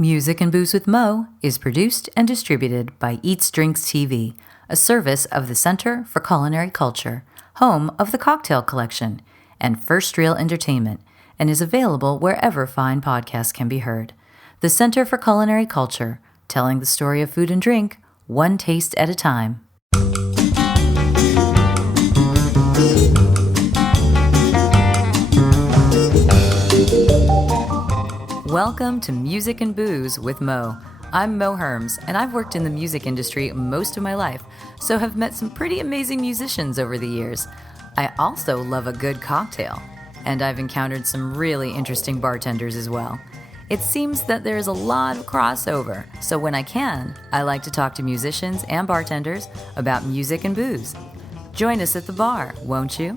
Music and Booze with Mo is produced and distributed by EatsDrinksTV, a service of the Center for Culinary Culture, home of the Cocktail Collection, and First Reel Entertainment, and is available wherever fine podcasts can be heard. The Center for Culinary Culture, telling the story of food and drink, one taste at a time. Welcome to Music and Booze with Mo. I'm Mo Herms, and I've worked in the music industry most of my life, so have met some pretty amazing musicians over the years. I also love a good cocktail, and I've encountered some really interesting bartenders as well. It seems that there's a lot of crossover, so when I can, I like to talk to musicians and bartenders about music and booze. Join us at the bar, won't you?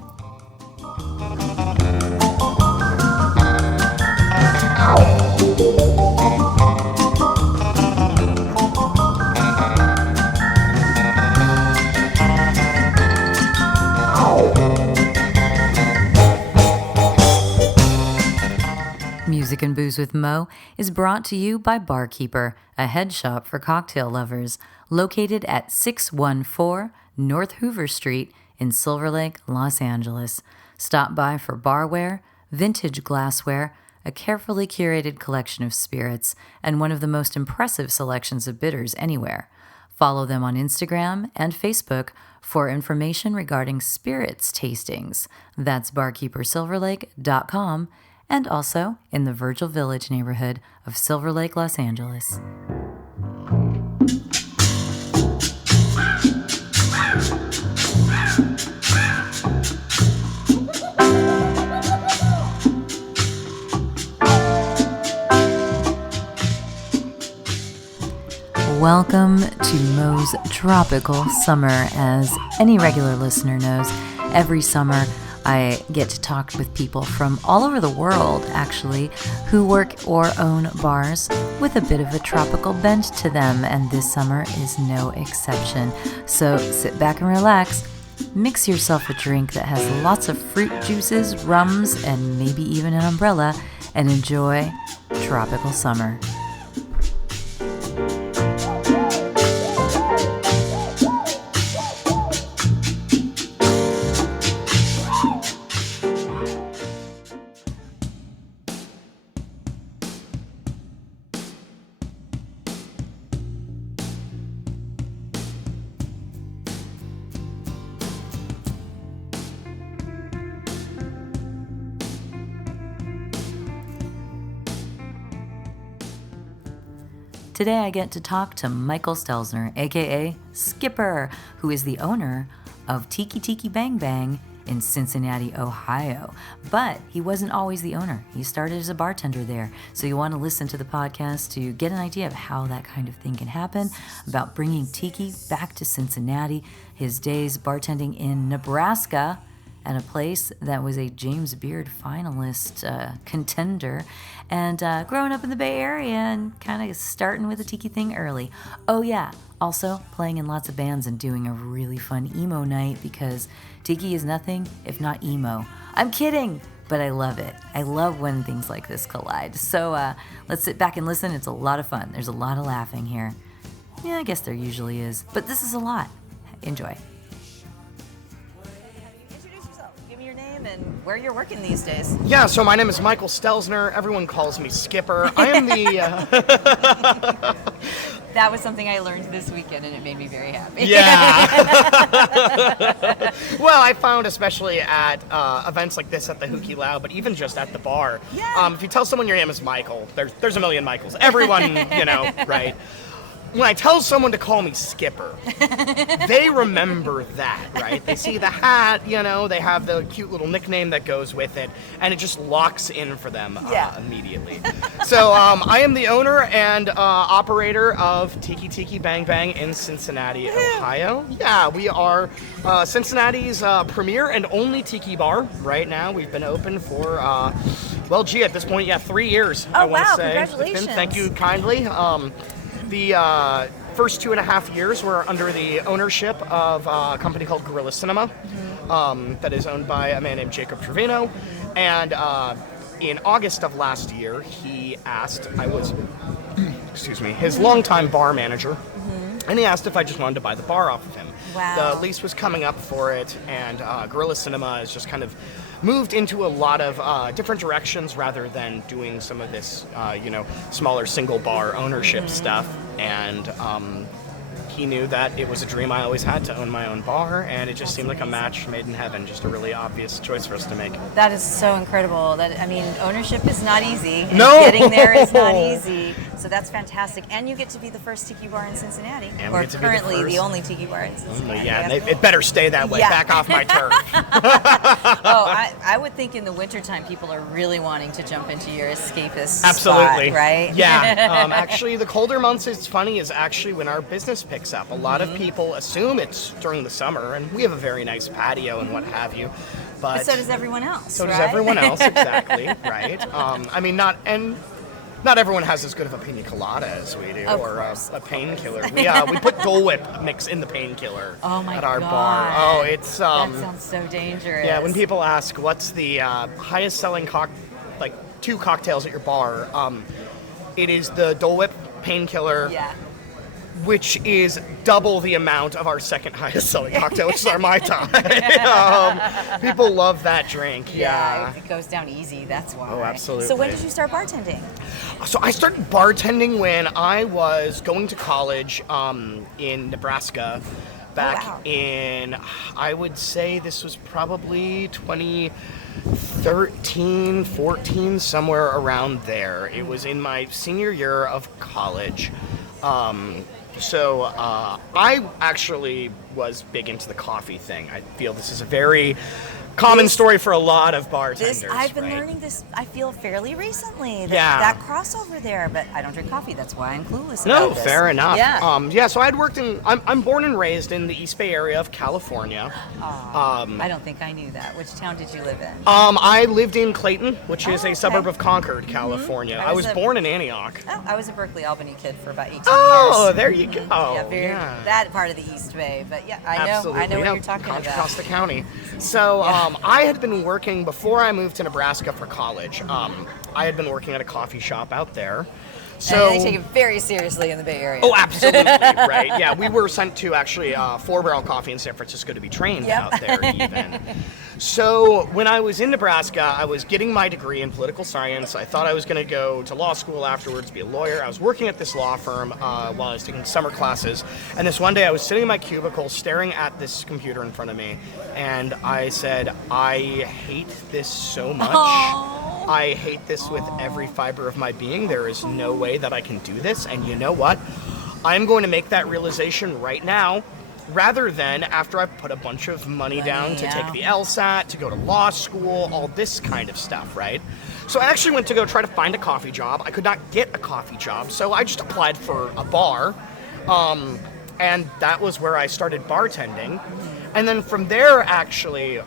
Music and Booze with Mo is brought to you by Barkeeper, a head shop for cocktail lovers, located at 614 North Hoover Street in Silver Lake, Los Angeles. Stop by for barware, vintage glassware, a carefully curated collection of spirits, and one of the most impressive selections of bitters anywhere. Follow them on Instagram and Facebook for information regarding spirits tastings. That's barkeepersilverlake.com, and also in the Virgil Village neighborhood of Silver Lake, Los Angeles. Welcome to Mo's Tropical Summer. As any regular listener knows, every summer I get to talk with people from all over the world, actually, who work or own bars with a bit of a tropical bent to them, and this summer is no exception. So sit back and relax, mix yourself a drink that has lots of fruit juices, rums, and maybe even an umbrella, and enjoy tropical summer. Today I get to talk to Michael Stelzner, aka Skipper, who is the owner of Tiki Tiki Bang Bang in Cincinnati, Ohio. But he wasn't always the owner. He started as a bartender there. So you want to listen to the podcast to get an idea of how that kind of thing can happen, about bringing Tiki back to Cincinnati, his days bartending in Nebraska, and a place that was a James Beard finalist contender, and growing up in the Bay Area and kind of starting with the tiki thing early. Oh yeah, also playing in lots of bands and doing a really fun emo night, because tiki is nothing if not emo. I'm kidding, but I love it. I love when things like this collide. So let's sit back and listen. It's a lot of fun. There's a lot of laughing here. Yeah, I guess there usually is, but this is a lot. Enjoy. And where you're working these days. Yeah, so my name is Michael Stelzner. Everyone calls me Skipper. I am the... That was something I learned this weekend, and it made me very happy. Yeah. Well, I found, especially at events like this at the Hookie Loud, but even just at the bar, if you tell someone your name is Michael, there's a million Michaels. Everyone, right? When I tell someone to call me Skipper, they remember that, right? They see the hat, they have the cute little nickname that goes with it, and it just locks in for them immediately. So I am the owner and operator of Tiki Tiki Bang Bang in Cincinnati, Ohio. Yeah, we are Cincinnati's premier and only tiki bar right now. We've been open for, at this point, 3 years, I want to say. Congratulations. Thank you kindly. The first 2.5 years were under the ownership of a company called Gorilla Cinema, that is owned by a man named Jacob Trevino. And in August of last year, he asked, I was excuse me, his longtime bar manager, and he asked if I just wanted to buy the bar off of him. Wow. The lease was coming up for it, and Guerrilla Cinema has just kind of moved into a lot of different directions rather than doing some of this, smaller single bar ownership stuff. And he knew that it was a dream I always had to own my own bar, and it just seemed like a match made in heaven, just a really obvious choice for us to make. That is so incredible. Ownership is not easy. No! Getting there is not easy. So that's fantastic. And you get to be the first tiki bar in Cincinnati. And or currently the only tiki bar in Cincinnati. Yeah, and it better stay that way. Yeah. Back off my turf. I would think in the wintertime people are really wanting to jump into your escapist Absolutely. spot, right? Yeah. Actually, the colder months, it's funny, is actually when our business picks up. A lot of people assume it's during the summer, and we have a very nice patio and what have you. But so does everyone else. So right? does everyone else, exactly, right? Not everyone has as good of a pina colada as we do, or a painkiller. We put Dole Whip mix in the painkiller at our bar. Oh, it's that sounds so dangerous. Yeah, when people ask what's the highest selling two cocktails at your bar, it is the Dole Whip painkiller. Yeah. Which is double the amount of our second highest selling cocktail, which is our Mai Tai. People love that drink. Yeah. It goes down easy, that's why. Oh, absolutely. So when did you start bartending? So I started bartending when I was going to college in Nebraska back in, I would say this was probably 2013, 14, somewhere around there. It was in my senior year of college. So I actually was big into the coffee thing. I feel this is a very common story for a lot of bartenders. I've been learning this, I feel, fairly recently. That crossover there, but I don't drink coffee. That's why I'm clueless about this. No, fair enough. Yeah. So I'd worked I'm born and raised in the East Bay area of California. I don't think I knew that. Which town did you live in? I lived in Clayton, which is a suburb of Concord, California. I was born in Antioch. Oh, I was a Berkeley, Albany kid for about 18 years. Oh, there you go. That part of the East Bay. But yeah, I know what you're talking about. Contra Costa County. So I had been working, before I moved to Nebraska for college, I had been working at a coffee shop out there. So, and they take it very seriously in the Bay Area. Oh, absolutely, right. Yeah, we were sent to actually Four Barrel Coffee in San Francisco to be trained out there even. So when I was in Nebraska, I was getting my degree in political science. I thought I was going to go to law school afterwards, be a lawyer. I was working at this law firm while I was taking summer classes. And this one day I was sitting in my cubicle staring at this computer in front of me. And I said, I hate this so much. I hate this with every fiber of my being. There is no way that I can do this. And you know what? I'm going to make that realization right now, rather than after I've put a bunch of money down to take the LSAT, to go to law school, all this kind of stuff, right? So I actually went to go try to find a coffee job. I could not get a coffee job, so I just applied for a bar. And that was where I started bartending. And then from there, actually,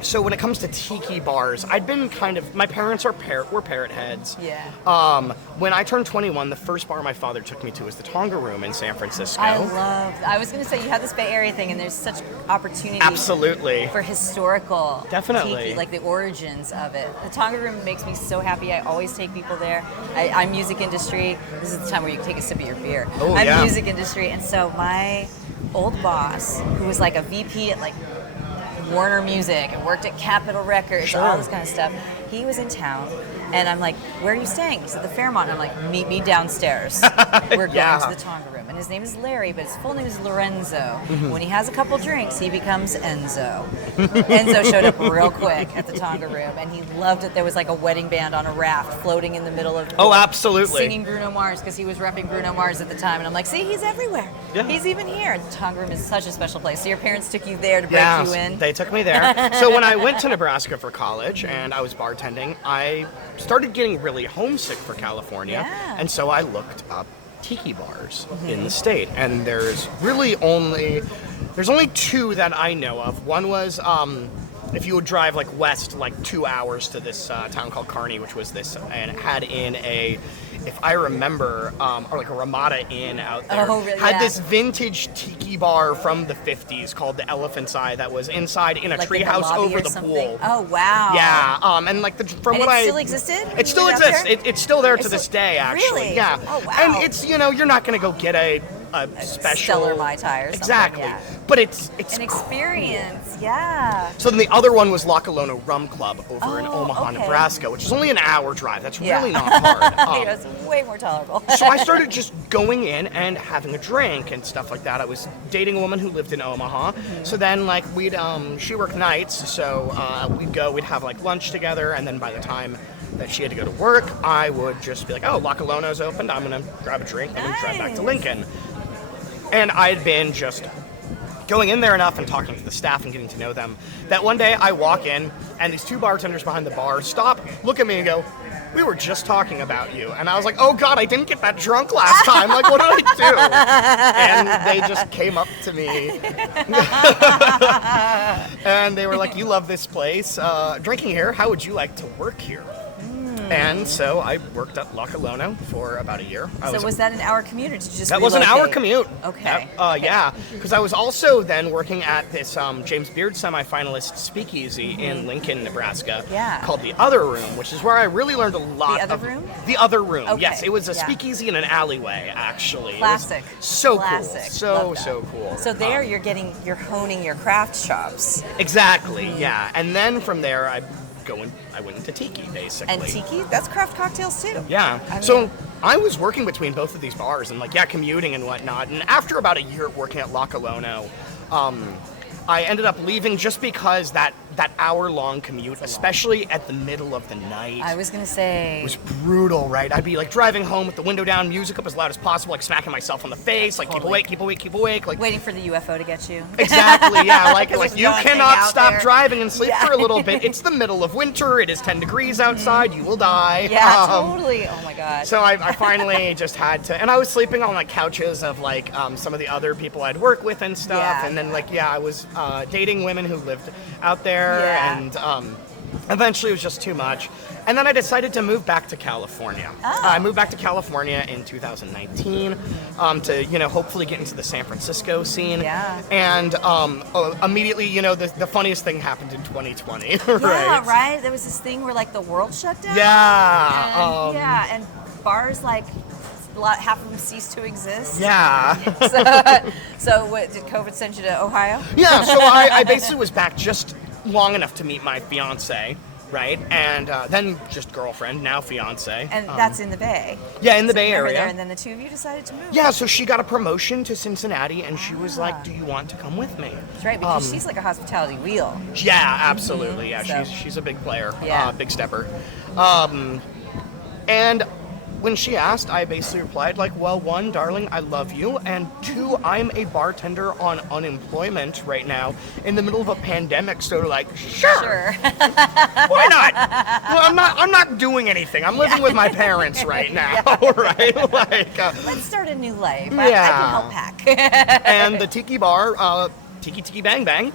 so when it comes to tiki bars, I'd been my parents were parrot heads. Yeah. When I turned 21, the first bar my father took me to was the Tonga Room in San Francisco. I was going to say, you have this Bay Area thing, and there's such opportunity. Absolutely. For historical Definitely. tiki, like the origins of it. The Tonga Room makes me so happy. I always take people there. I'm music industry. This is the time where you can take a sip of your beer. Oh, I'm music industry, and so my old boss, who was like a VP at like Warner Music and worked at Capitol Records, all this kind of stuff. He was in town, and I'm like, "Where are you staying?" He said, "The Fairmont." And I'm like, "Meet me downstairs. We're going to the Tonga Room." And his name is Larry, but his full name is Lorenzo. When he has a couple drinks, he becomes Enzo. Enzo showed up real quick at the Tonga Room, and he loved it. There was like a wedding band on a raft floating in the middle of absolutely, singing Bruno Mars, because he was repping Bruno Mars at the time. And I'm like, "See, he's everywhere. Yeah. He's even here." The Tonga Room is such a special place. So your parents took you there to break you in? They took me there. So when I went to Nebraska for college and I was bartending, I started getting really homesick for California. Yeah. And so I looked up tiki bars in the state. And there's only two that I know of. One was if you would drive like west, like 2 hours to this town called Kearney, which was this, and it had in if I remember, or like a Ramada Inn out there, Oh, really? had Yeah. this vintage tiki bar from the 50s called the Elephant's Eye that was inside in a Like in the treehouse lobby over or the something? pool. Oh, wow. Yeah, and like from And what it still existed? it still Even out exists. there? It's still there to It's this still- day, actually. Really? Yeah. Oh, wow. And it's you're not gonna go get a special Stellar Mai Tai or something, exactly, yeah. but it's An experience, yeah. So then the other one was La Colona Rum Club over in Oh, Omaha, okay. Nebraska, which is only an hour drive. That's Yeah. really not hard. It's way more tolerable. So I started just going in and having a drink and stuff like that. I was dating a woman who lived in Omaha. So then like we'd she worked nights, so we'd have like lunch together, and then by the time that she had to go to work, I would just be like, oh, La Colona's opened, I'm gonna grab a drink, and then drive back to Nice. Lincoln. And I'd been just going in there enough and talking to the staff and getting to know them that one day I walk in and these two bartenders behind the bar stop, look at me and go, we were just talking about you. And I was like, oh God, I didn't get that drunk last time. Like, what did I do? And they just came up to me. And they were like, you love this place. Drinking here, how would you like to work here? And so I worked at La Colona for about a year. So was that an hour commute or did you just That was an hour relocate? commute. Okay. Yeah, because I was also then working at this James Beard semifinalist speakeasy in Lincoln, Nebraska, Yeah. called The Other Room, which is where I really learned a lot. The Other of Room? The Other Room. Okay, Yes, it was a yeah. speakeasy in an alleyway, actually. It was Classic. so Classic. cool. Love that. So cool. So there you're honing your craft chops. Exactly. Yeah, and then from there I went into tiki basically. And tiki, that's craft cocktails too. Yeah. So I was working between both of these bars and commuting and whatnot. And after about a year working at La Colona, I ended up leaving just because that hour-long commute, especially at the middle of the night, I was gonna say was brutal, right? I'd be like driving home with the window down, music up as loud as possible, like smacking myself on the face, like Totally. keep awake, like waiting for the UFO to get you. exactly, yeah, like there's you nothing cannot out stop there. driving and sleep Yeah. for a little bit. It's the middle of winter. It is 10 degrees outside. You will die. Yeah, totally. Oh my god. So I finally just had to, and I was sleeping on like couches of like some of the other people I'd work with and stuff, Yeah. and then I was dating women who lived out there, Yeah. and eventually it was just too much. And then I decided to move back to California. Oh. I moved back to California in 2019 to hopefully get into the San Francisco scene. Yeah. And immediately the funniest thing happened in 2020. yeah, right? There was this thing where like the world shut down. Yeah. And bars like half of them ceased to exist. Yeah. So what, did COVID send you to Ohio? Yeah, so I basically was back just long enough to meet my fiance, right? And then just girlfriend, now fiance. And that's in the Bay. Yeah, in the So Bay you were Area. there, and then the two of you decided to move. Yeah, so she got a promotion to Cincinnati, and she was like, do you want to come with me? That's right, because she's like a hospitality wheel. Yeah, absolutely. Yeah, So- she's a big player, Yeah. big stepper. And when she asked, I basically replied like, well, one, darling, I love you, and two, I'm a bartender on unemployment right now in the middle of a pandemic, so like, sure. Why not? Well, I'm not doing anything. I'm living with my parents right now, right? Like, Let's start a new life. Yeah. I can help pack. and the tiki bar, Tiki Bang Bang,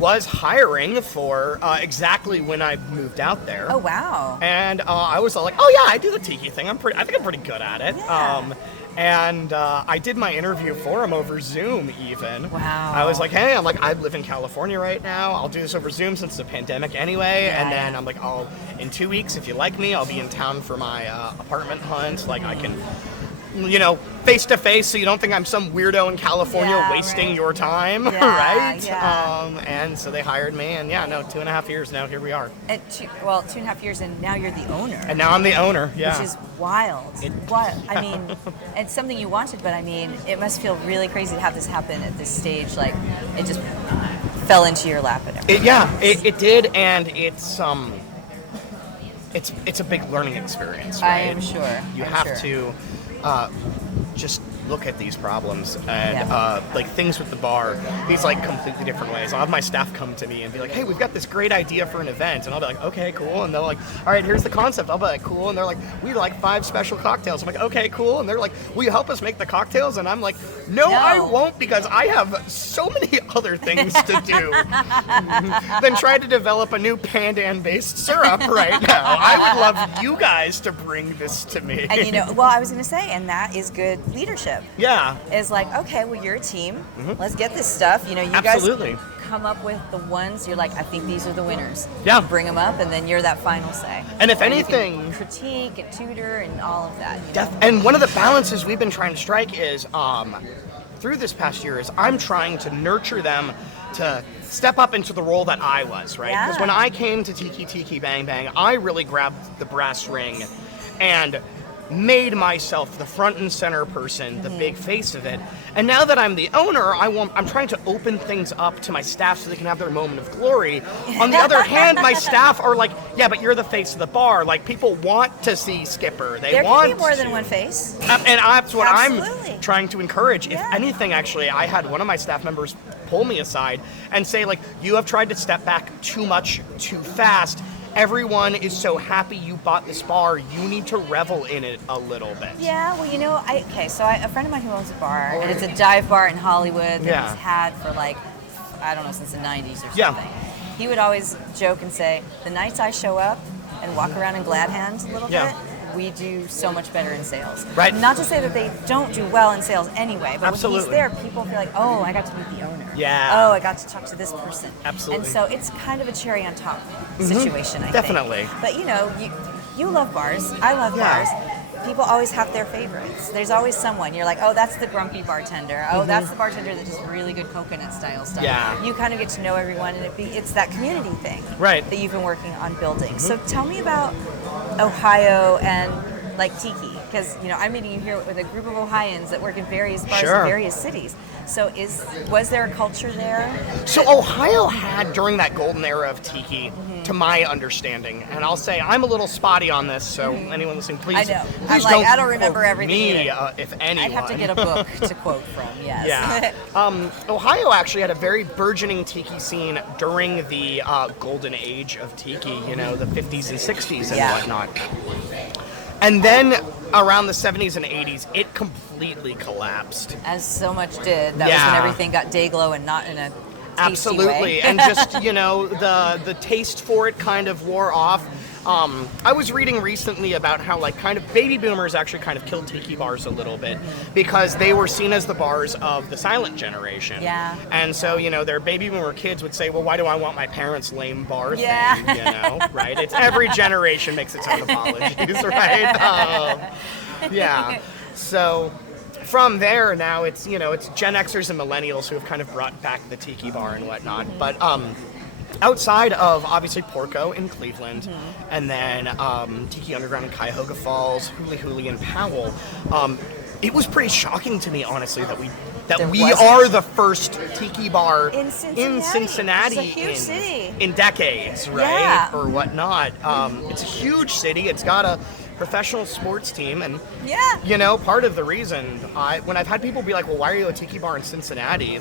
was hiring for exactly when I moved out there. Oh, wow. And I was all like, oh yeah, I do the tiki thing. I think I'm pretty good at it. Yeah. And I did my interview for him over Zoom even. Wow. I was like, hey, I live in California right now. I'll do this over Zoom since it's a pandemic anyway. Yeah, and then yeah. I'm like, in 2 weeks, if you like me, I'll be in town for my apartment hunt. Like I can, face to face, so you don't think I'm some weirdo in California Yeah, wasting right. your time, Yeah, right? yeah. And so they hired me, and 2.5 years now, here we are. And 2.5 years, and now you're the owner. And now I'm the owner, yeah. Which is wild. Wild. I mean, it's something you wanted, but I mean, it must feel really crazy to have this happen at this stage. Like, it just fell into your lap and everything. It did, and it's a big learning experience, right? I am sure. You I'm have sure. to just look at these problems and Yeah. things with the bar, these completely different ways. I'll have my staff come to me and be like, hey, we've got this great idea for an event, and I'll be like, okay, cool, and they're like, all right, here's the concept. I'll be like, cool, and they're like, we'd like 5 special cocktails. I'm like, okay, cool, and they're like, will you help us make the cocktails? And I'm like, no, I won't, because I have so many other things to do. than try to develop a new pandan-based syrup right now. I would love you guys to bring this to me. And well, I was going to say, and that is good leadership. Yeah. Is like, okay, well, you're a team. Let's get this stuff. You Absolutely. guys come up with the ones you're like, I think these are the winners. Yeah. Bring them up, and then you're that final say. And if you anything, can critique and tutor and all of that. And one of the balances we've been trying to strike is, through this past year, is I'm trying to nurture them to step up into the role that I was, right? Because when I came to Tiki Bang Bang, I really grabbed the brass ring and made myself the front and center person, the big face of it. And now that I'm the owner, I'm trying to open things up to my staff so they can have their moment of glory. On the other hand, my staff are like, yeah, but you're the face of the bar. Like, people want to see Skipper. There can be more than one face. And that's what Absolutely. I'm trying to encourage. If anything, actually, I had one of my staff members pull me aside and say, like, you have tried to step back too much, too fast. Everyone is so happy you bought this bar. You need to revel in it a little bit. Yeah, well, so a friend of mine who owns a bar, and it's a dive bar in Hollywood that he's had for I don't know, since the 90s or something. Yeah. He would always joke and say, the nights I show up and walk around in glad hands a little bit, we do so much better in sales. Right. Not to say that they don't do well in sales anyway, but Absolutely. when he's there, people feel like, oh, I got to meet the owner. Yeah. Oh, I got to talk to this person. Absolutely. And so it's kind of a cherry on top situation, I think. Definitely. But you love bars. I love bars. People always have their favorites. There's always someone. You're like, oh, that's the grumpy bartender. Oh, that's the bartender that does really good coconut style stuff. Yeah. You kind of get to know everyone, and it's that community thing that you've been working on building. So tell me about Ohio and Tiki, because I'm meeting you here with a group of Ohioans that work in various bars in various cities. So was there a culture there? So Ohio had, during that golden era of Tiki, to my understanding, and I'll say I'm a little spotty on this, so anyone listening, please, I know. please I don't remember everything me, either. if anyone. I'd have to get a book to quote from, yes. Yeah. Ohio actually had a very burgeoning Tiki scene during the golden age of Tiki, the 50s and 60s and whatnot. And then around the 70s and 80s, it completely collapsed. As so much did. That was when everything got day glow and not in a tasty way. And just, the taste for it kind of wore off. I was reading recently about how kind of baby boomers actually kind of killed tiki bars a little bit because they were seen as the bars of the silent generation. Yeah. And so, their baby boomer kids would say, well, why do I want my parents' lame bar thing, right? It's every generation makes its own apologies, right? So from there now it's, it's Gen Xers and millennials who have kind of brought back the tiki bar and whatnot. But outside of, obviously, Porco in Cleveland, and then Tiki Underground in Cuyahoga Falls, Hooly Hooly in Powell, it was pretty shocking to me, honestly, that we are the first tiki bar in Cincinnati it's a huge city. In decades, right? Yeah. Or whatnot. It's a huge city. It's got a professional sports team, and part of the reason when I've had people be like, well, why are you a tiki bar in Cincinnati?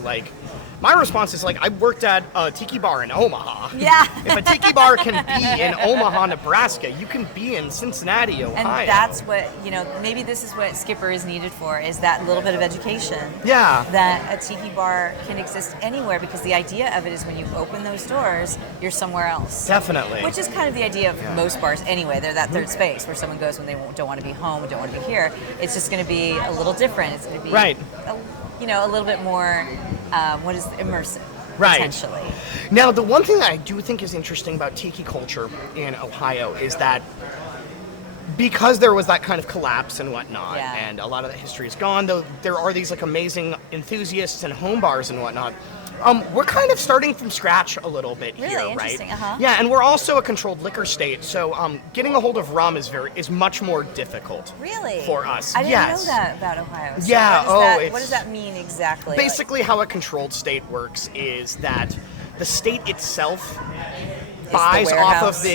My response is I worked at a tiki bar in Omaha. Yeah. If a tiki bar can be in Omaha, Nebraska, you can be in Cincinnati, Ohio. And that's what, maybe this is what Skipper is needed for, is that little bit of education. Yeah. That a tiki bar can exist anywhere, because the idea of it is when you open those doors, you're somewhere else. Definitely. Which is kind of the idea of most bars anyway. They're that third space where someone goes when they don't want to be home, don't want to be here. It's just going to be a little different. It's going to be a little bit more, immersive, potentially. Now, the one thing that I do think is interesting about tiki culture in Ohio is that because there was that kind of collapse and whatnot, and a lot of the history is gone, though there are these amazing enthusiasts and home bars and whatnot, we're kind of starting from scratch a little bit here, right? Interesting. Yeah, and we're also a controlled liquor state, so getting a hold of rum is much more difficult. Really? For us. I didn't know that about Ohio. So what does that mean exactly? Basically, how a controlled state works is that the state itself buys off of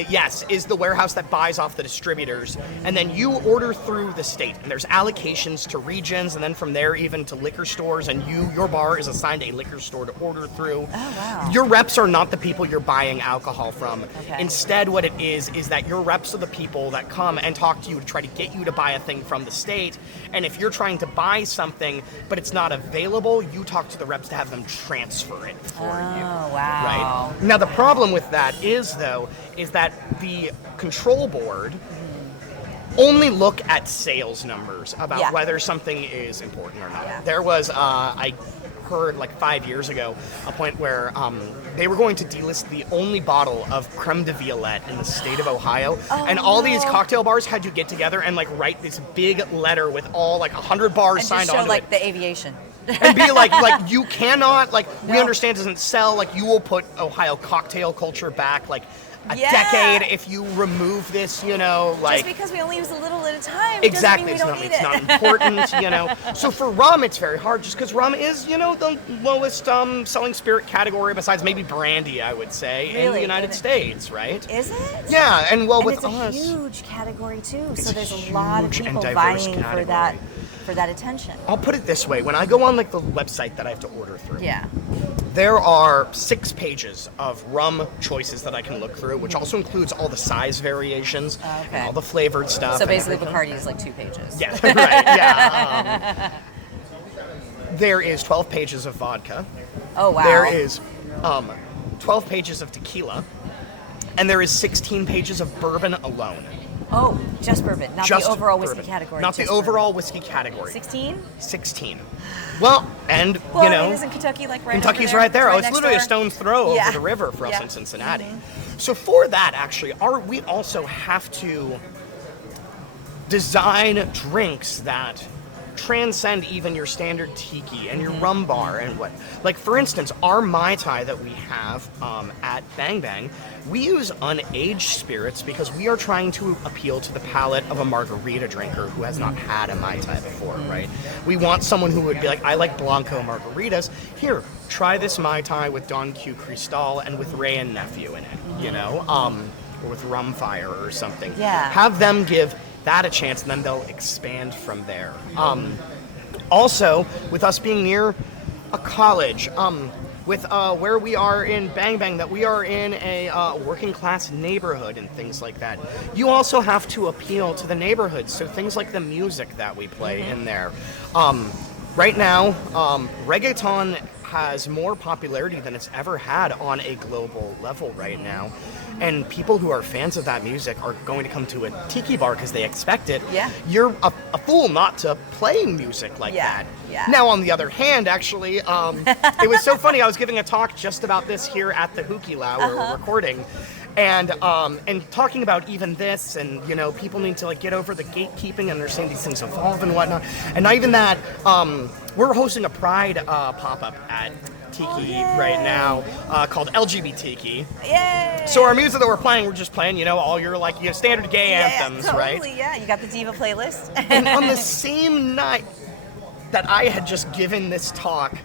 is the warehouse that buys off the distributors, and then you order through the state, and there's allocations to regions, and then from there even to liquor stores, and your bar is assigned a liquor store to order through. Oh, wow. Your reps are not the people you're buying alcohol from. Okay. Instead, what it is that your reps are the people that come and talk to you to try to get you to buy a thing from the state, and if you're trying to buy something but it's not available, you talk to the reps to have them transfer it for you. Oh, wow. Right? Now, the problem with that is that the control board only look at sales numbers about whether something is important or not. Yeah. There was, I heard like 5 years ago, a point where they were going to delist the only bottle of creme de violette in the state of Ohio, and all these cocktail bars had to get together and like write this big letter with all like 100 bars And signed just show onto like it. the aviation. And be like you cannot, like, we understand it doesn't sell, like, you will put Ohio cocktail culture back like a decade if you remove this, like. Just because we only use a little at a time. Exactly, doesn't mean we don't it's need not important, So for rum, it's very hard, just because rum is, the lowest selling spirit category besides maybe brandy, I would say, in the United States, right? Is it? Yeah, and well, and with it's us, a huge category too. It's So a there's a lot of huge and people diverse vying category. for that attention. I'll put it this way: when I go on like the website that I have to order through, Yeah. there are 6 pages of rum choices that I can look through, which also includes all the size variations and all the flavored stuff. So basically, everything. Bacardi is like 2 pages. Yeah, right. Yeah. There is 12 pages of vodka. Oh wow. There is 12 pages of tequila, and there is 16 pages of bourbon alone. Oh, just bourbon, not Just the overall whiskey bourbon. category. Not the just overall bourbon. whiskey category. 16? 16. Well, and Well, you know, isn't Kentucky like right Kentucky's over there? right there. Right It's next literally door? a stone's throw Yeah. over the river for us Yeah. in Cincinnati. So for that, actually, we also have to design drinks that transcend even your standard tiki and your rum bar and what. Like, for instance, our Mai Tai that we have at Bang Bang, we use unaged spirits because we are trying to appeal to the palate of a margarita drinker who has not had a Mai Tai before, right? We want someone who would be like, I like Blanco margaritas. Here, try this Mai Tai with Don Q Cristal and with Ray and Nephew in it, you know? Or with Rum Fire or something. Yeah. Have them give that a chance, and then they'll expand from there. Also, with us being near a college, with where we are in Bang Bang, that we are in a working class neighborhood and things like that, you also have to appeal to the neighborhood. So things like the music that we play in there. Right now, reggaeton has more popularity than it's ever had on a global level right now. And people who are fans of that music are going to come to a tiki bar because they expect it. Yeah. You're a fool not to play music like that. Yeah. Now, on the other hand, actually, it was so funny. I was giving a talk just about this here at the Hukilau where we're recording. And talking about even this, and, you know, people need to, like, get over the gatekeeping and understand these things evolve and whatnot. And not even that, we're hosting a Pride pop-up at Tiki right now called LGBT Tiki. Yay! So our music that we're playing, we're just playing, you know, all your, like, you know, standard gay anthems, right? Yeah, you got the diva playlist. And on the same night that I had just given this talk,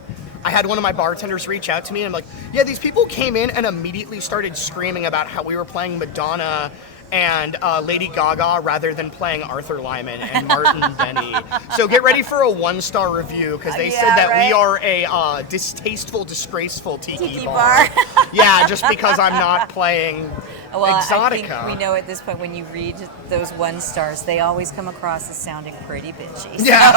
I had one of my bartenders reach out to me, and I'm like, yeah, these people came in and immediately started screaming about how we were playing Madonna and Lady Gaga rather than playing Arthur Lyman and Martin Denny. So get ready for a 1-star review, because they said that we are a distasteful, disgraceful tiki bar. Yeah, just because I'm not playing Exotica. I think we know at this point, when you read those 1 stars, they always come across as sounding pretty bitchy. So. Yeah.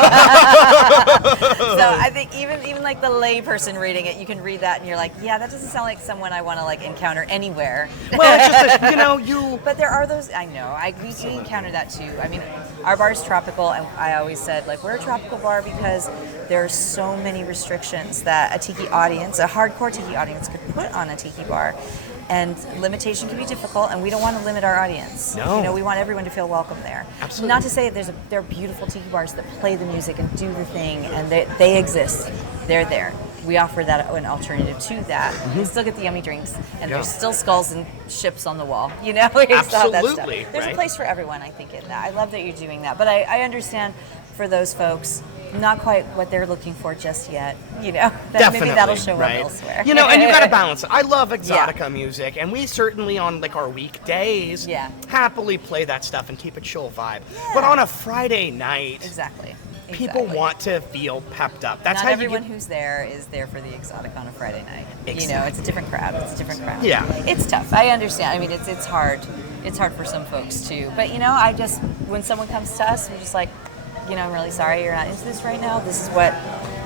So I think even like the lay person reading it, you can read that and you're like, yeah, that doesn't sound like someone I want to like encounter anywhere. Well, it's just that, you know, But there are those, I know, we encounter that too. I mean, our bar is tropical, and I always said, like, we're a tropical bar because there are so many restrictions that a tiki audience, a hardcore tiki audience, could put on a tiki bar. And limitation can be difficult, and we don't want to limit our audience. No. You know, we want everyone to feel welcome there. Absolutely. Not to say that there are beautiful tiki bars that play the music and do the thing, and they exist. They're there. We offer that an alternative to that. You still get the yummy drinks, and there's still skulls and ships on the wall. You know, we still have that stuff. Absolutely, There's right? a place for everyone, I think, in that. I love that you're doing that, but I understand for those folks. not quite what they're looking for just yet. You know, Definitely, maybe that'll show right? up elsewhere. You know, and you got to balance it. I love exotica Yeah. music, and we certainly on like our weekdays Yeah. happily play that stuff and keep it chill vibe. Yeah. But on a Friday night, Exactly. people Exactly. want to feel pepped up. That's Not how everyone you get, who's there is there for the exotic on a Friday night. You know, Exactly. it's a different crowd. It's a different crowd. Yeah. It's tough. I understand. I mean, it's hard. It's hard for some folks too. But you know, I just when someone comes to us, we're just like, you know, I'm really sorry you're not into this right now. This is what,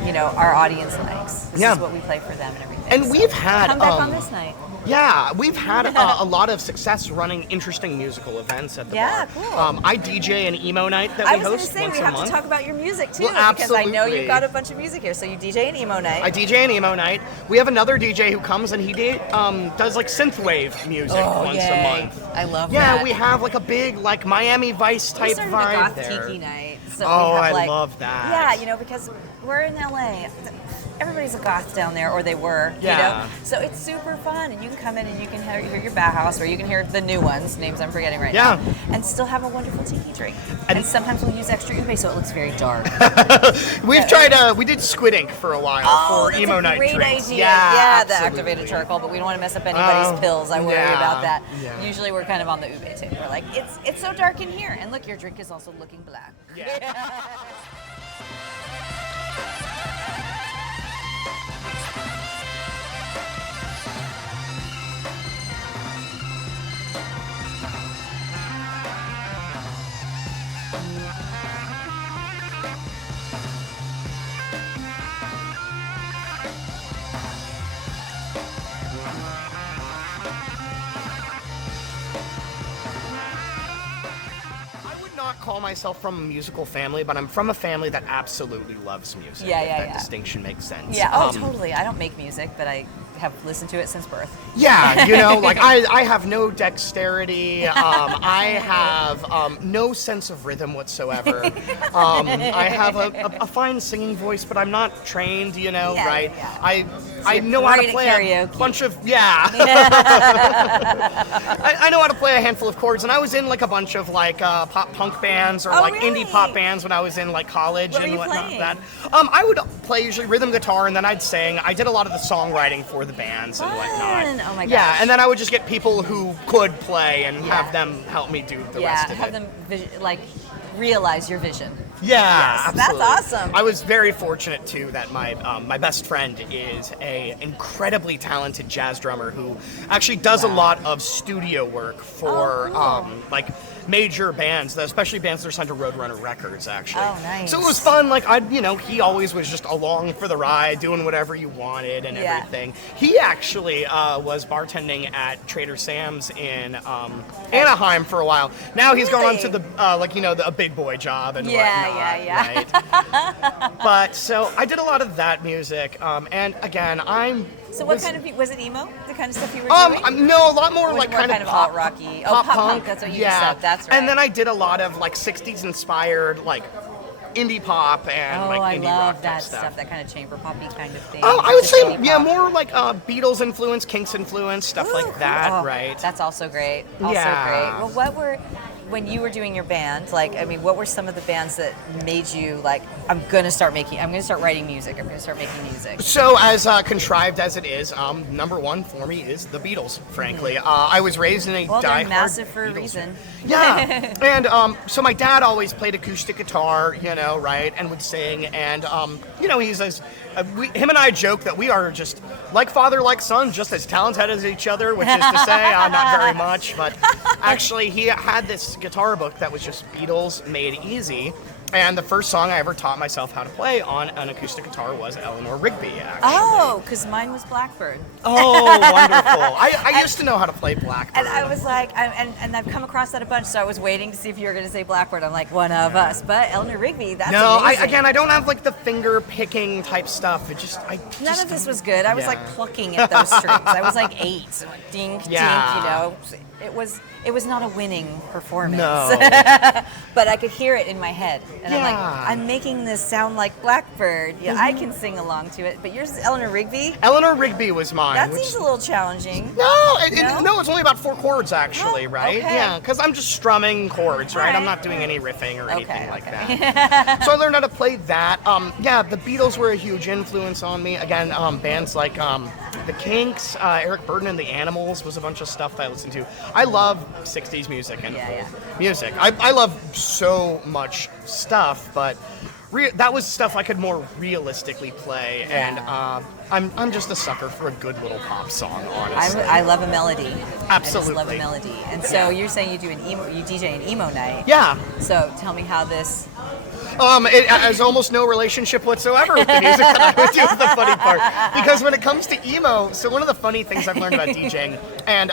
you know, our audience likes. This Yeah. is what we play for them and everything. And So we've had, come back on this night. Yeah, we've had a lot of success running interesting musical events at the Yeah, bar. cool. I DJ an emo night that I we was going to host say once we a have month. to talk about your music too, Well, because I know absolutely. you've got a bunch of music here. So you DJ an emo night. I DJ an emo night. We have another DJ who comes and he does like synthwave music once a month. I love Yeah, that. we have like a big like Miami Vice We type started a vibe goth there. tiki night. So Oh, we have I like, love that. Yeah, you know, because we're in LA. Everybody's a goth down there, or they were. Yeah. You know, so it's super fun, and you can come in and you can hear your Bauhaus, or you can hear the new ones, names I'm forgetting right now, and still have a wonderful tiki drink. And sometimes we'll use extra ube so it looks very dark. We've tried. We did Squid Ink for a while for that's emo a night great drinks. idea. Yeah, the absolutely. activated charcoal, but we don't want to mess up anybody's pills. I worry about that. Yeah. Usually we're kind of on the ube tip. We're like, it's so dark in here, and look, your drink is also looking black. Yeah. I would not call myself from a musical family, but I'm from a family that absolutely loves music. Yeah, if yeah, that yeah. distinction makes sense. Yeah, oh, totally. I don't make music, but I have listened to it since birth. Yeah, you know, like I have no dexterity. I have no sense of rhythm whatsoever. I have a fine singing voice, but I'm not trained. You know, Yeah, right? yeah. I you're know how to great at play a karaoke. bunch of I know how to play a handful of chords, and I was in like a bunch of like pop punk bands or Oh, like really? indie pop bands when I was in like college What were and you whatnot. playing? That I would play usually rhythm guitar, and then I'd sing. I did a lot of the songwriting for the bands and whatnot. Fun. Oh my Yeah, gosh. and then I would just get people who could play and Yeah. have them help me do the Yeah, rest of have it. them realize your vision. Yeah, Yes, that's absolutely. awesome. I was very fortunate too that my best friend is a incredibly talented jazz drummer who actually does a lot of studio work for Oh, cool. like major bands, especially bands that are signed to Roadrunner Records. Actually, Oh, nice. So it was fun. Like he always was just along for the ride, doing whatever you wanted and Yeah. everything. He actually was bartending at Trader Sam's in Anaheim for a while. Now he's gone on to Really? the a big boy job and Yeah, whatnot. yeah. Right? But so I did a lot of that music, and again, So what kind of was it emo? The kind of stuff you were doing? no, a lot more Or was like it more kind kind of of pop, alt-rocky? Oh, pop punk, that's what you just yeah. said, that's right. And then I did a lot of like '60s inspired like indie pop and Oh, like I indie love rock type that stuff. that kind of chamber poppy kind of thing. Oh, I would Just say indie yeah, pop. more like Beatles influence, Kinks influence, stuff Ooh, like cool. that, Oh, right? That's also great. Also Yeah. great. Well, when you were doing your band, what were some of the bands that made you like, I'm gonna start writing music, I'm gonna start making music? So as contrived as it is, number one for me is the Beatles. Frankly, I was raised in a Well, they're diehard massive for a Beatles reason. Yeah, and so my dad always played acoustic guitar, right, and would sing, and him and I joke that we are just like father, like son, just as talented as each other, which is to say, not very much, but actually he had this guitar book that was just Beatles made easy. And the first song I ever taught myself how to play on an acoustic guitar was Eleanor Rigby, actually. Oh, because mine was Blackbird. Oh, wonderful. I used to know how to play Blackbird. And I was like, and I've come across that a bunch, so I was waiting to see if you were going to say Blackbird. I'm like, one of us. But Eleanor Rigby, that's amazing. I don't have like the finger picking type stuff. None of this was good. I was like plucking at those strings. I was like 8, so like dink, Yeah. dink, It was not a winning performance. No. But I could hear it in my head. And I'm like, Yeah. I'm making this sound like Blackbird. Yeah, I can sing along to it. But yours is Eleanor Rigby? Eleanor Rigby was mine. That seems a little challenging. No, No? it's only about 4 chords actually, Oh, right? okay. Yeah, because I'm just strumming chords, right? I'm Alright. not doing any riffing or anything Okay, like okay. that. So I learned how to play that. Yeah, the Beatles were a huge influence on me. Again, bands like the Kinks, Eric Burden and the Animals was a bunch of stuff that I listened to. I love 60s music and music. I love so much stuff, but that was stuff I could more realistically play, and I'm just a sucker for a good little pop song, honestly. I love a melody. Absolutely. I just love a melody. And so you're saying you DJ an emo night. Yeah. So tell me how this. It has almost no relationship whatsoever with the music that I would do, the funny part. Because when it comes to emo, so one of the funny things I've learned about DJing, and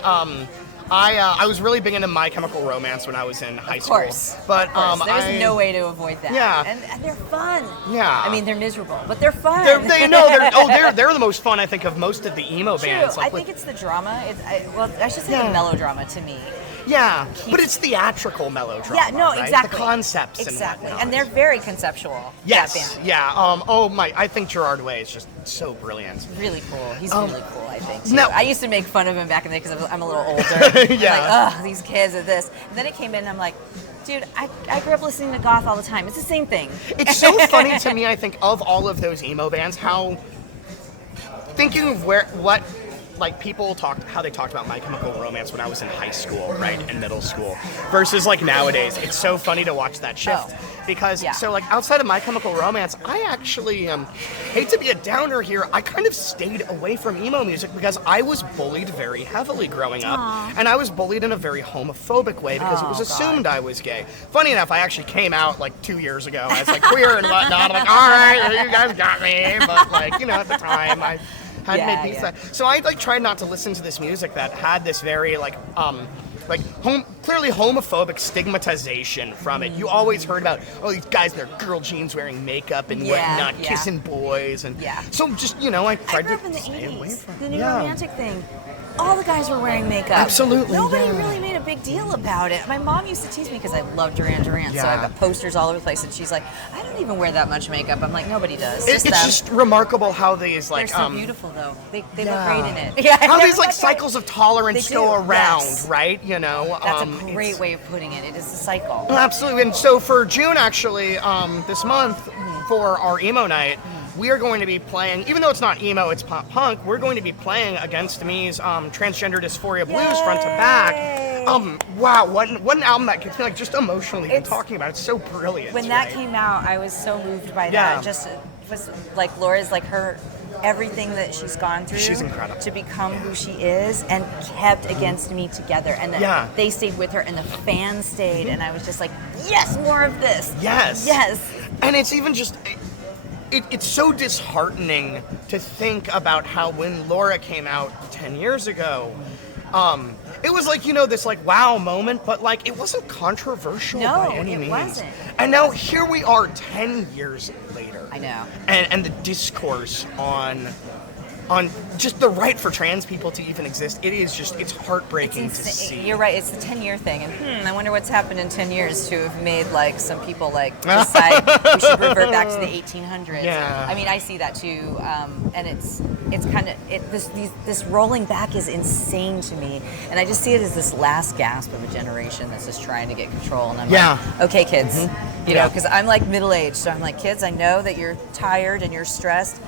I was really big into My Chemical Romance when I was in high school. But there's no way to avoid that. Yeah. And they're fun. Yeah. I mean, they're miserable, but they're fun. They're the most fun, I think, of most of the emo bands. True. I think it's the drama. I should say the melodrama to me. Yeah, but it's theatrical melodrama. Yeah, no, right? exactly. The concepts exactly, and and they're very conceptual. Yes, that band. yeah. I think Gerard Way is just so brilliant. Really cool. He's really cool, I think. Too. No. I used to make fun of him back in the day because I'm a little older. Yeah. Like, these kids are this. And then it came in and I'm like, dude, I grew up listening to goth all the time. It's the same thing. It's so funny to me, I think, of all of those emo bands, how thinking of how they talked about My Chemical Romance when I was in high school, right, and middle school, versus like nowadays. It's so funny to watch that shift. Because, so like outside of My Chemical Romance, I actually, hate to be a downer here, I kind of stayed away from emo music because I was bullied very heavily growing up. And I was bullied in a very homophobic way because it was assumed I was gay. Funny enough, I actually came out like 2 years ago as like queer and whatnot. I'm like, all right, you guys got me. But like, at the time, I hadn't made peace. So I like tried not to listen to this music that had this very clearly homophobic stigmatization from it. You always heard about, these guys in their girl jeans wearing makeup and whatnot, kissing boys, and so just I tried grew up to in the stay 80s, away from the new romantic thing. All the guys were wearing makeup. Absolutely. Nobody really made a big deal about it. My mom used to tease me because I love Duran Duran, so I've got posters all over the place, and she's like, I don't even wear that much makeup. I'm like, nobody does. It's just remarkable how these They're so beautiful though. They look great in it. How these cycles of tolerance go around, right? That's a great way of putting it. It is a cycle. Absolutely. And so for June, actually, this month, for our emo night, we are going to be playing, even though it's not emo, it's pop punk, we're going to be playing Against Me's Transgender Dysphoria Blues front to back. Wow, what an album that gets me just emotionally talking about it. It's so brilliant. When that came out, I was so moved by that. Just was like Laura's her everything that she's gone through. She's incredible. To become who she is and kept Against Me together. And they stayed with her and the fans stayed and I was just like, yes, more of this. Yes. Yes. And it's even just it's so disheartening to think about how when Laura came out 10 years ago, it was this wow moment, but it wasn't controversial by any means. No, it wasn't. And now here we are 10 years later. I know. And the discourse on just the right for trans people to even exist, it's heartbreaking to see. You're right, it's the 10-year thing, and I wonder what's happened in 10 years to have made some people decide we should revert back to the 1800s. Yeah. I mean, I see that too, and it's kind of this rolling back is insane to me, and I just see it as this last gasp of a generation that's just trying to get control. And I'm like, okay, kids, because I'm middle-aged, so I'm like, kids, I know that you're tired and you're stressed.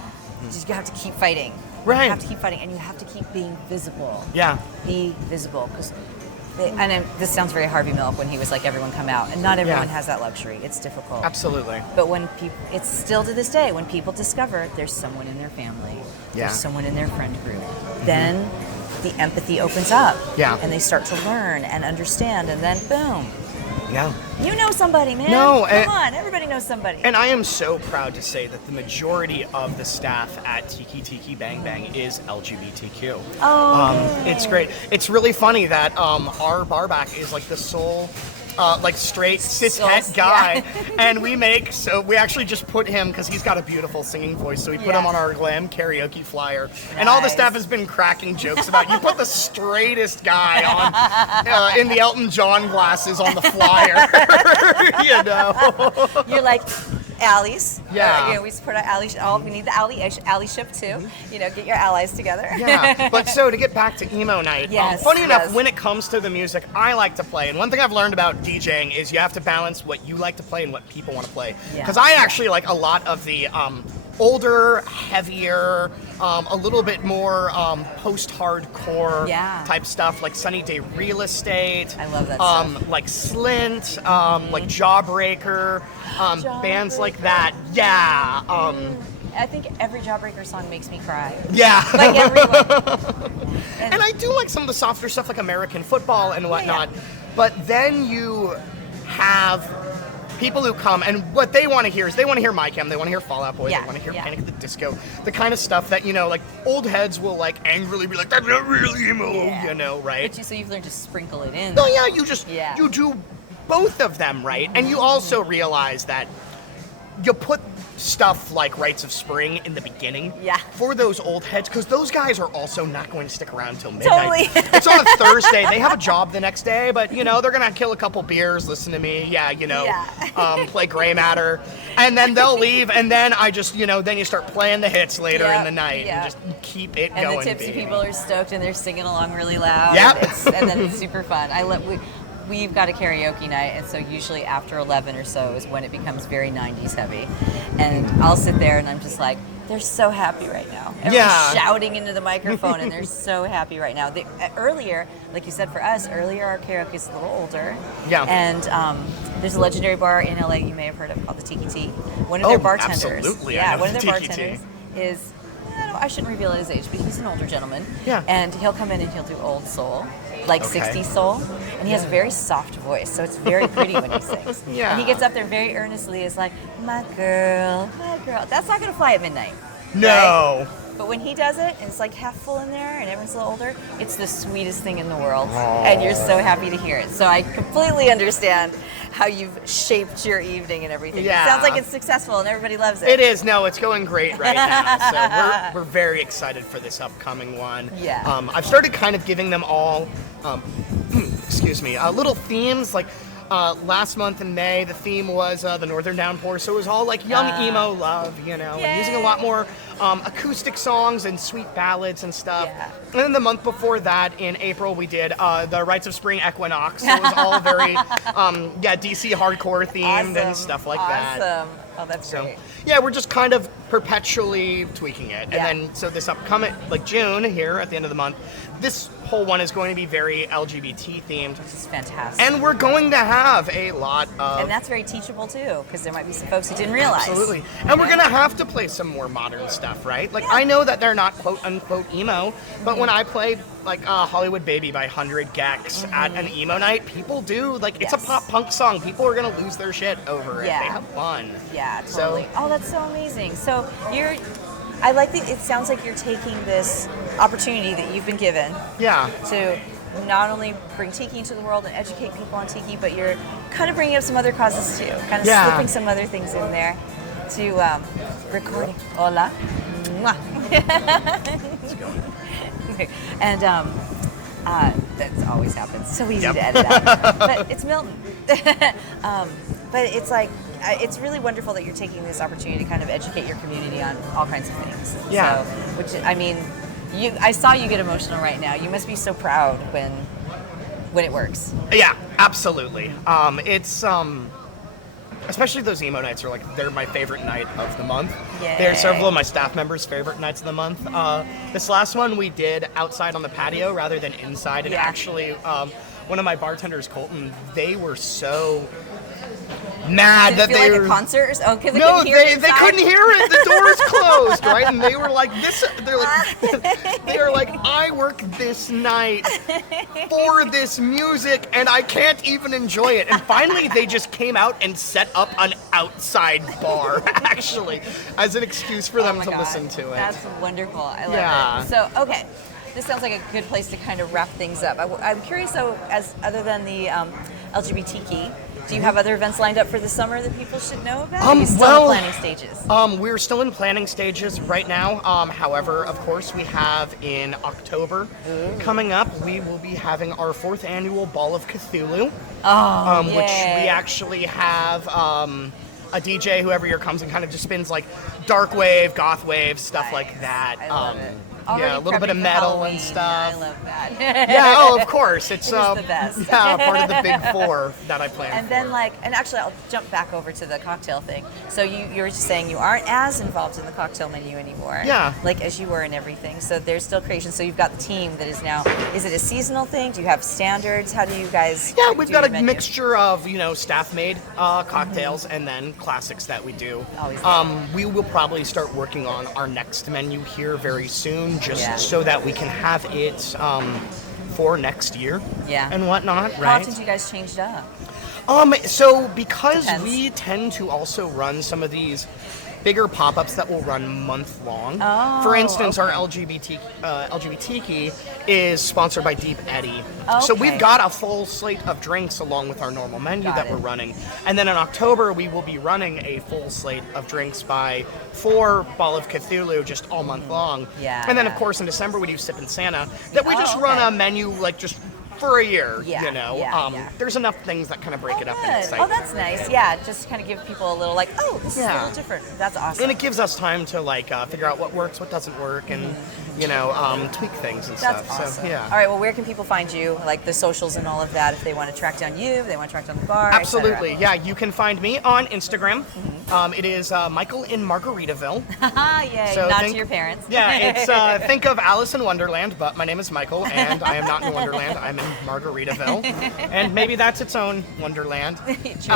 You have to keep fighting. Right. You have to keep fighting, and you have to keep being visible. Yeah. Be visible, because this sounds very Harvey Milk when he was like, everyone come out, and not everyone has that luxury. It's difficult. Absolutely. But when people, it's still to this day, when people discover there's someone in their family, there's someone in their friend group, then the empathy opens up. Yeah. And they start to learn and understand, and then boom. Yeah. You know somebody, man. No, come on, everybody knows somebody. And I am so proud to say that the majority of the staff at Tiki Tiki Bang Bang is LGBTQ. Oh, it's great. It's really funny that our bar back is the sole like straight cis So- het guy, yeah. and we actually just put him because he's got a beautiful singing voice. So we put him on our glam karaoke flyer, and all the staff has been cracking jokes about you put the straightest guy on in the Elton John glasses on the flyer. You know, You're like allies. Yeah. You know, we support our allies. We need the allyship too. You know, get your allies together. yeah. But so to get back to emo night, Yes, funny enough, yes. when it comes to the music I like to play, and one thing I've learned about DJing is you have to balance what you like to play and what people want to play. Yeah. Because I actually like a lot of the older, heavier, a little bit more post-hardcore type stuff, like Sunny Day Real Estate. I love that stuff. Like Slint, like Jawbreaker, bands like that. Yeah. I think every Jawbreaker song makes me cry. Yeah. Like everyone. And I do like some of the softer stuff like American football and whatnot. Yeah. But then you have people who come and what they want to hear is they want to hear My Chem, they want to hear Fall Out Boy, Yeah, they want to hear yeah. Panic at the Disco, the kind of stuff that, you know, like old heads will like angrily be like, that's not really emo, Yeah. you know, right? So you've learned to sprinkle it in. No, yeah, you do both of them, right? And you also realize that you put stuff like Rites of Spring in the beginning for those old heads, because those guys are also not going to stick around till midnight. Totally. It's on a Thursday. They have a job the next day, but, you know, they're going to kill a couple beers, listen to me, play Gray Matter, and then they'll leave, and then I just, you know, then you start playing the hits later in the night and just keep it going. And the tipsy people are stoked and they're singing along really loud. Yep. And then it's super fun. We've got a karaoke night, and so usually after 11 or so is when it becomes very 90s heavy. And I'll sit there and I'm just like, they're so happy right now. Everyone's shouting into the microphone and they're so happy right now. Earlier, like you said, for us, our karaoke is a little older. Yeah. And there's a legendary bar in LA you may have heard of called the Tiki Tea. One of their bartenders. Absolutely. Yeah, I know one of the their Tiki bartenders Tea. is, I shouldn't reveal his age, but he's an older gentleman. Yeah. And he'll come in and he'll do old soul, like 60s soul. And he has a very soft voice, so it's very pretty when he sings. Yeah. And he gets up there very earnestly, is like, my girl, my girl. That's not going to fly at midnight. No. Right? But when he does it, and it's like half full in there, and everyone's a little older, it's the sweetest thing in the world. And you're so happy to hear it. So I completely understand how you've shaped your evening and everything. Yeah. It sounds like it's successful and everybody loves it. It is. No, it's going great right now. So we're very excited for this upcoming one. Yeah. I've started kind of giving them all, excuse me, little themes. Like last month in May, the theme was the Northern Downpour. So it was all like young emo love, you know, and using a lot more acoustic songs and sweet ballads and stuff. Yeah. And then the month before that, in April, we did the Rites of Spring Equinox. So it was all very, DC hardcore themed and stuff like that. Awesome. Oh, that's great. Yeah, we're just kind of perpetually tweaking it. Yeah. And then, so this upcoming, like June here at the end of the month, this whole one is going to be very LGBT themed. This is fantastic. And we're going to have a lot of... And that's very teachable too, because there might be some folks who didn't realize. Absolutely. And we're going to have to play some more modern stuff, right? Like, I know that they're not quote unquote emo, but when I played like Hollywood Baby by 100 Gex at an emo night, people do, like, it's a pop punk song. People are going to lose their shit over it. They have fun. Yeah, totally. Oh, that's so amazing. So I like that it sounds like you're taking this opportunity that you've been given to not only bring tiki into the world and educate people on tiki, but you're kind of bringing up some other causes too, kind of slipping some other things in there to record. Hola. Mwah. And that always happens. So easy to edit out. But it's Milton. But it's like, it's really wonderful that you're taking this opportunity to kind of educate your community on all kinds of things. Yeah. So, which, I mean, I saw you get emotional right now. You must be so proud when it works. Yeah, absolutely. It's especially those emo nights are like, they're my favorite night of the month. Yay. They're several of my staff members' favorite nights of the month. This last one we did outside on the patio rather than inside, and actually one of my bartenders, Colton, they were so mad Did that it feel they like were a concert? Oh, because they no, couldn't hear it they inside? couldn't hear it. The doors closed, right? And they were like, "This." They're like, they were like, "I work this night for this music, and I can't even enjoy it." And finally, they just came out and set up an outside bar, actually, as an excuse for them to listen to it. That's wonderful. I love it. So, okay. This sounds like a good place to kind of wrap things up. I'm curious, though, as other than the LGBTQ. Do you have other events lined up for the summer that people should know about? Are you still in planning stages? We're still in planning stages right now. However, of course, we have in October coming up, we will be having our 4th annual Ball of Cthulhu, which we actually have a DJ who every year comes and kind of just spins like dark wave, goth wave, stuff like that. I love it. Yeah, a little bit of metal and stuff. I love that. Yeah, oh, of course. It's the best. Yeah, part of the big 4 that I plan And then and actually I'll jump back over to the cocktail thing. So you were just saying you aren't as involved in the cocktail menu anymore. Yeah. Like as you were in everything. So there's still creation. So you've got the team that is now, is it a seasonal thing? Do you have standards? How do you guys Yeah, we've got a menu? mixture of, staff-made cocktails and then classics that we do. Always We will probably start working on our next menu here very soon, just Yeah. so that we can have it for next year and whatnot, How right? often do you guys change it up? So because Depends. we tend to also run some of these bigger pop-ups that will run month long. For instance, our LGBTQ is sponsored by Deep Eddy. So we've got a full slate of drinks along with our normal menu that we're running. And then in October, we will be running a full slate of drinks for Ball of Cthulhu just all month long. Yeah, And then, of yeah. course, in December, we do Sip and Santa that we just run a menu just for a year, Yeah. There's enough things that kind of break it up and Good. excite Oh, that's nice. Yeah, just to kind of give people a little this is a little different. That's awesome. And it gives us time to figure out what works, what doesn't work, and tweak things and That's stuff. awesome. So yeah. All right. Well, where can people find you? Like the socials and all of that. If they want to track down you, if they want to track down the bar. Absolutely. Yeah, you can find me on Instagram. It is Michael in Margaritaville. Yay! So Not to your parents. Yeah, it's think of Alice in Wonderland, but my name is Michael, and I am not in Wonderland. I'm in Margaritaville, and maybe that's its own Wonderland. True.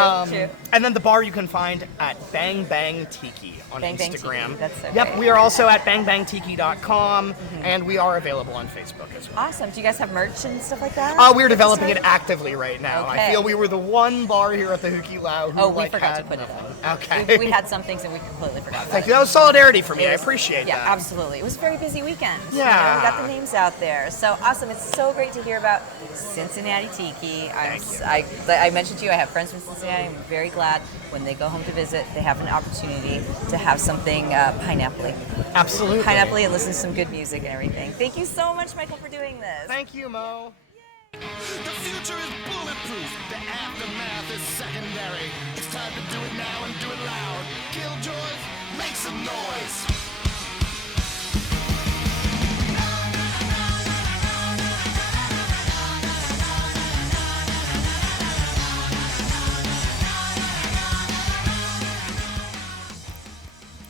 And then the bar you can find at Bang Bang Tiki on Bang Bang Instagram. Tiki, that's so Yep, great. we are also at bangbangtiki.com, and we are available on Facebook as well. Awesome. Do you guys have merch and stuff like that? We're developing it actively right now. I Okay. feel we were the one bar here at the Hookie Lao who we forgot to had put it nothing. on. Okay. We had some things and we completely forgot. Thank you. That was solidarity for me. I appreciate Yeah, that. absolutely. It was a very busy weekend. Yeah. We got the names out there. So awesome. It's so great to hear about Cincinnati Tiki. I mentioned to you, I have friends from Cincinnati. I'm very glad when they go home to visit, they have an opportunity to have something pineapple-y. Absolutely. Pineapple-y and listen to some good music and everything. Thank you so much, Michael, for doing this. Thank you, Mo. The future is bulletproof. The aftermath is secondary. It's time to do it now and do it loud. Killjoys, make some noise.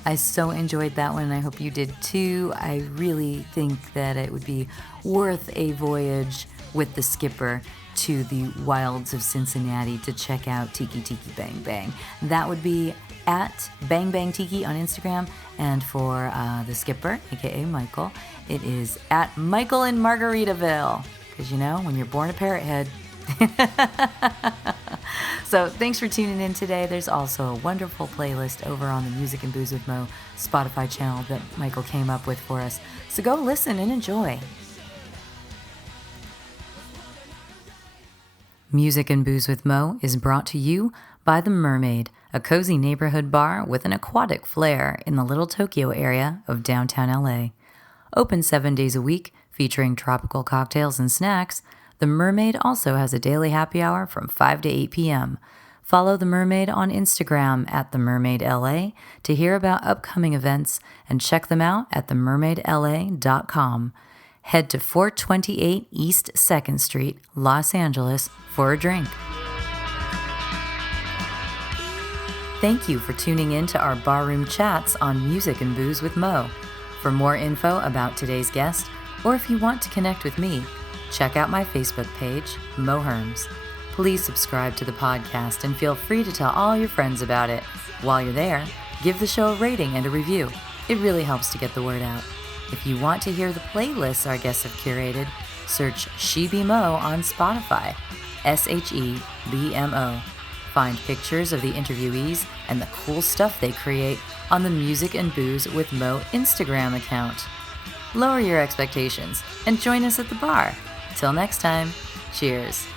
I so enjoyed that one, and I hope you did too. I really think that it would be worth a voyage with the skipper to the wilds of Cincinnati to check out Tiki Tiki Bang Bang. That would be at Bang Bang Tiki on Instagram, and for the skipper, aka Michael, it is at Michael in Margaritaville. Because when you're born a parrot head. So thanks for tuning in today. There's also a wonderful playlist over on the Music and Booze with Mo Spotify channel that Michael came up with for us. So go listen and enjoy. Music and Booze with Mo is brought to you by The Mermaid, a cozy neighborhood bar with an aquatic flair in the Little Tokyo area of downtown LA. Open 7 days a week, featuring tropical cocktails and snacks, The Mermaid also has a daily happy hour from 5 to 8 p.m. Follow The Mermaid on Instagram at TheMermaidLA to hear about upcoming events and check them out at TheMermaidLA.com. Head to 428 East 2nd Street, Los Angeles for a drink. Thank you for tuning in to our barroom chats on Music and Booze with Mo. For more info about today's guest, or if you want to connect with me, check out my Facebook page, Mo Herms. Please subscribe to the podcast and feel free to tell all your friends about it. While you're there, give the show a rating and a review. It really helps to get the word out. If you want to hear the playlists our guests have curated, search She Be Mo on Spotify, SHEBMO. Find pictures of the interviewees and the cool stuff they create on the Music and Booze with Mo Instagram account. Lower your expectations and join us at the bar. Till next time, cheers.